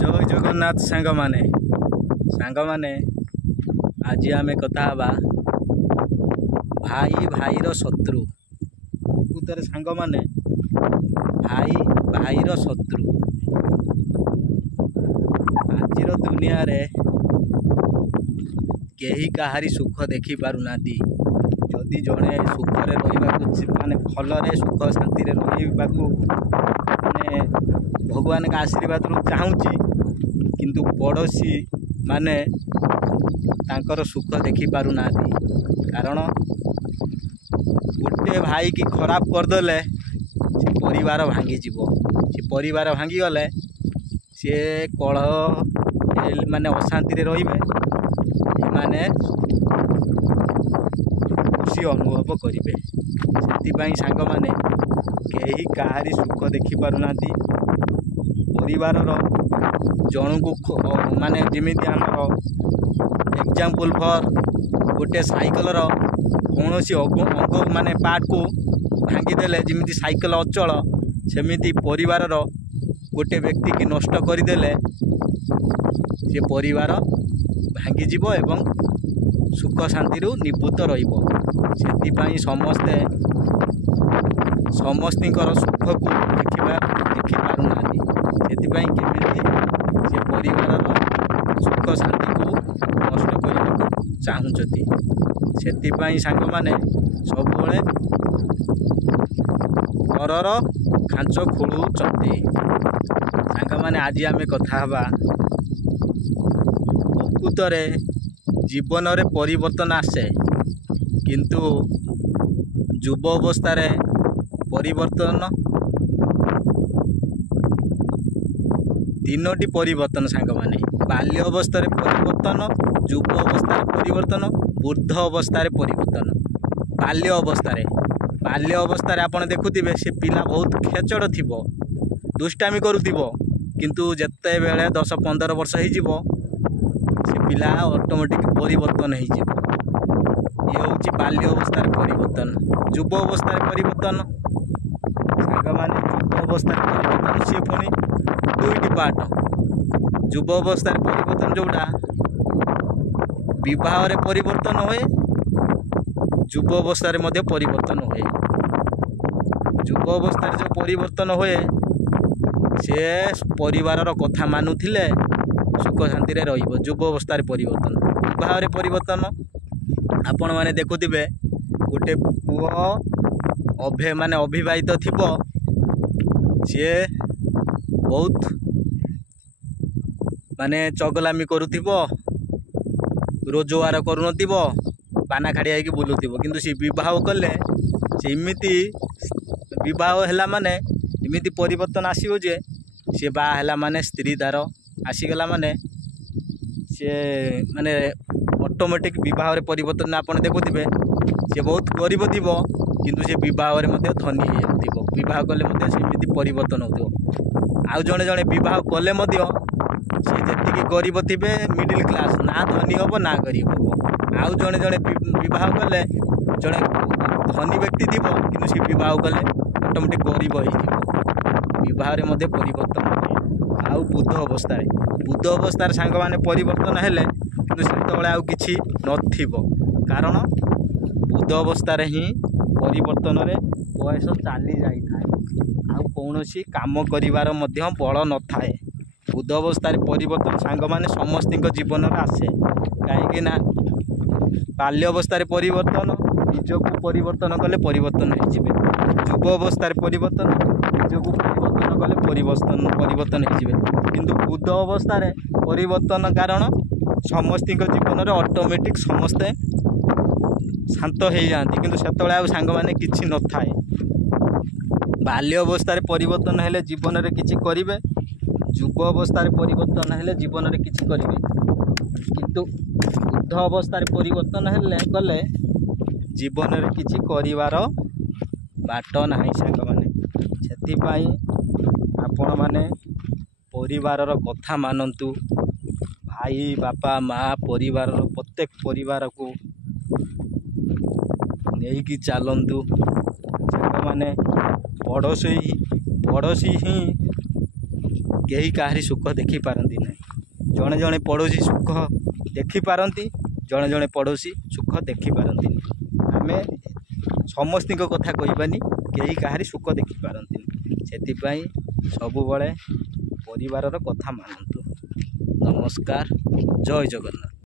जय जगन्नाथ सांग माने आज आम कथा हवा भाई भाईर शत्रु। प्रकृतर सांग माने भाई भाईर शत्रु। आज दुनिया रे केही कहारी सुख देखी पारुना। जदि जड़े सुखरे माने भलरे सुख शांति रहा माने भगवान का आशीर्वाद चाहूँगी किंतु पड़ोशी माने तांकर सुख देखी पारुना। कारण गोटे भाई की खराब करदे से परिवार भांगी जीव। से परिवार भांगी गले सी कलह माने अशांति रे माने खुशी अनुभव करेंगे। से सांग माने कहीं कहारी सुख देखी पारुना। परिवार जन को माने जमीती आमर एग्जाम्पल फॉर गोटे साइकल कौन अंग माने पार्ट को भांगीदेले जमी साइकल अचल सेमिति परिवार गोटे व्यक्ति की नष्ट करदेले से परिवार भांगीजीव एवं सुख शांति निवृत्त रही। समस्ते समस्तर सुख को देखी पारुना। केमिति से परिवार सुख शांति को नष्ट करने चाहूँगी। से सांग माने सब घरर खांच खोलुचंती। सांग माने आज आम कथा हवा प्रकृतरे जीवन रे परिवर्तन आसे किंतु युव अवस्था रे परिवर्तन तीनोटी परिवर्तन। सांग माने बाल्य अवस्था परिवर्तन, युव अवस्था परिवर्तन, वृद्ध अवस्था परिवर्तन। बाल्य अवस्था आपण देखुथिबे से पिला बहुत खेचड़ थिबो, दुष्टामी करुथिबो किंतु जेते बेले 10-15 वर्ष हो जीवो से पिला ऑटोमेटिक परिवर्तन हो जीवो। ये हूँ बाल्य अवस्था परिवर्तन। युव अवस्था परिवर्तन सांग माने युव अवस्था परिवर्तन सी पुणी दुईटी पार्ट। युव अवस्था परिवर्तन जोड़ा विवाह रे परिवर्तन हुए, युव अवस्था रे परिवर्तन हुए। युव अवस्था जो परिवर्तन हुए से परिवार कथा मानुथिले सुख शांति रे रहिबो। युव अवस्था परिवर्तन। विवाह रे परिवर्तन आपण माने देखुथिबे गोटे पुओ माने अविवाहित थिबो सी बहुत माने चगलामी करुथिबो, रोजगार करुनथिबो, पाना खाड़ी आइकी बुलुथिबो किंतु सी विवाह कले से इमिति विवाह हैला माने इमिति परिवर्तन आसीबो जे सी बा हैला माने स्त्री तार आसीगला माने सी माने ऑटोमेटिक विवाह रे परिवर्तन आपण देखुथिबे से बहुत गरीब थिबो किंतु से विवाह रे मते धनी हो जाउथिबो। विवाह कले मते सेमिति परिवर्तन होथिबो। आउ जणे जणे विवाह कले मते से जेतिकी गरीब थिबे मिडिल क्लास ना धनी होबो ना गरीब होबो। आउ जणे जणे विवाह कले जणे धनी व्यक्ति थिबो किंतु से विवाह कले ऑटोमेटिक गरीब हो जिवो। विवाह रे मते परिवर्तन आउ बुद्ध अवस्था सांग माने परिवर्तन हेले किंतु सेतबेले आउ किछि नथिबो। कारण बुद्ध अवस्था ही परिवर्तन रे बयस चली जाई थाए आउ कौनसी काम करिवार मध्य बल न थाए। बुद्ध अवस्था परिवर्तन सांग माने समस्त जीवन में आसे कहीं ना बाल्य अवस्था परिवर्तन निजक परिवर्तन कले परिवर्तन हो। युव अवस्था परिवर्तन निजक परिवर्तन कले परिवर्तन हो। किंतु बुद्ध अवस्था परिवर्तन कारण समस्त जीवन में ऑटोमेटिक समस्ते शांत हो जाती किंतु सेतबेले आ सांग माने किछि न थाए। बाल्य अवस्था परिवर्तन हेले जीवन में किछि करिवे, युव अवस्था परिवर्तन हेले जीवन में किछि करिवे किंतु बुद्ध अवस्था परिवर्तन हेले कले जीवन में किछि करिवार बाट नाही। सांग माने सेतिपाई आपण माने परिवार कथा मानतु। भाई बापा माँ परिवार प्रत्येक परिवार को नहीं चलतु माने पड़ोसी ही କେହି କାହାରି ସୁଖ ଦେଖିପାରନ୍ତି ନାହିଁ। ଜଣେ ଜଣେ ପଡ଼ୋଶୀ ସୁଖ ଦେଖିପାରନ୍ତି, ଜଣେ ଜଣେ ପଡ଼ୋଶୀ ସୁଖ ଦେଖିପାରନ୍ତିନି। ଆମେ ସମସ୍ତଙ୍କ କଥା କହିବାନି, କେହି କାହାରି ସୁଖ ଦେଖିପାରନ୍ତିନି। ସେଥିପାଇଁ ସବୁବେଳେ ପରିବାରର କଥା ମାନନ୍ତୁ। ନମସ୍କାର, ଜୟ ଜଗନ୍ନାଥ।